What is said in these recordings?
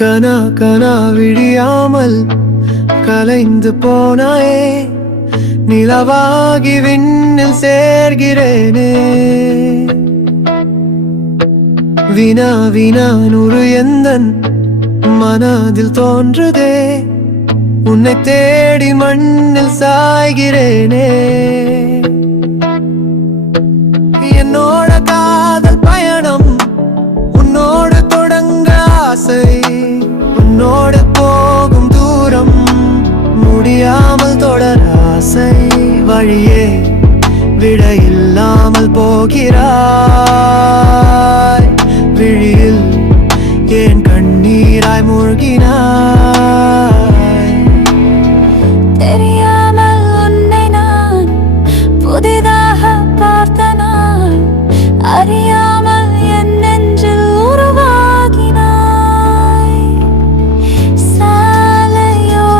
கனா கனா விடியாமல் கலைந்து போனாயே, நிலவாகி விண்ணில் சேர்கிறேனே. வினா வினா நூறு எந்தன் மனதில் தோன்றுதே, உன்னை தேடி மண்ணில் சாய்கிறேனே. என்னோட காதல் பயணம் உன்னோடு தொடங்க ஆசை, உன்னோடு போகும் தூரம் முடியாமல் தொடர ஆசை. வழியே விட இல்லாமல் போகிறாய், விழியில் ஏன் கண்ணீராய் மூழ்கினாய். தெரியாமல் உன்னை நான் புதிதாக பார்த்த நான், அறியாமல் என் நெஞ்சில் உருவாகினாய். சாலையோரமாய்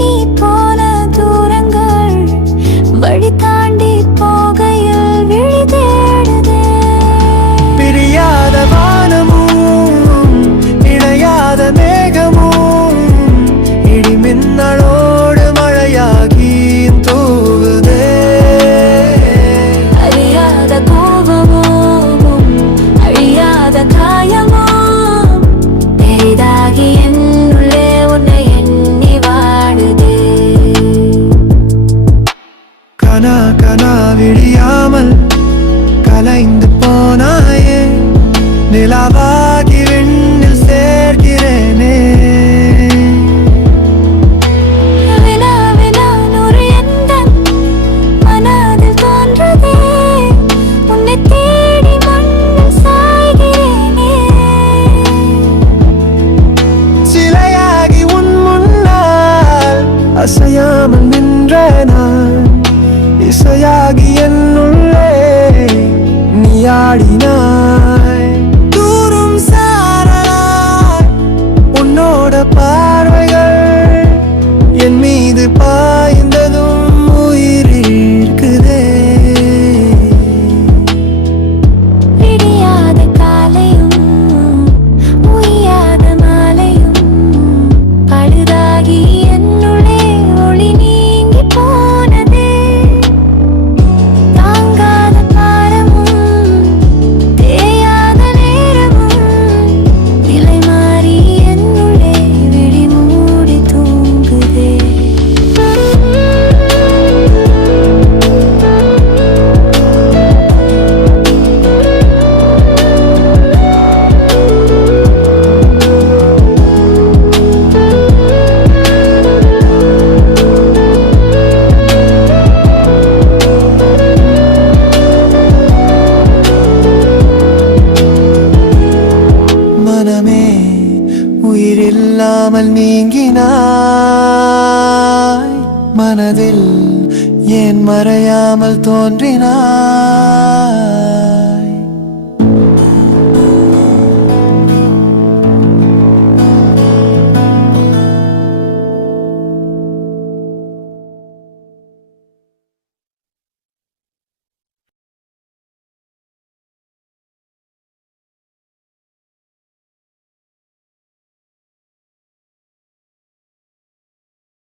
நீ போன தூரங்கள் வழி தாண்டி போகையில் விழி தேடுதே. பிரியாத வானமும் இணையாத மேகமும் இடி மின்னலோடு மழையாகி தூவுதே. அறியாத கோபமும் அழியாத காயமும் பெரிதாகி என்னுள்ளே உன்னை எண்ணி வாடுதே. கனா கனா விடியாமல் கலைந்து போனாயே, நிலவாகி விண்ணில் சேர்கிறேனே. வினா வினா நூறு எந்தன் மனதில் தோன்றுதே, உன்னை தேடி மண்ணில் சாய்கிறேனே. சிலையாகி உன் முன்னால் அசையாமல் நின்ற நான், இசையாகி என்னுள்ளே நீ ஆடினாய். தூரும் சாரலாய் உன்னோட பார்வைகள் என் மீது பாய்ந்ததும் உயிரிழக்குதே. விடியாத காலையும் உய்யாத மாலையும் பழுதாகி என்னுள்ளே ஒளி நீங்கி போனதே. தாங்காத பாரமும் தேயாத நேரமும் நிலை மாறி என்னுள்ளே விழி மூடி தூங்குதே. மனமே உயிரில்லாமல் நீங்கினாய், மனதில் ஏன் மறையாமல் தோன்றினாய்.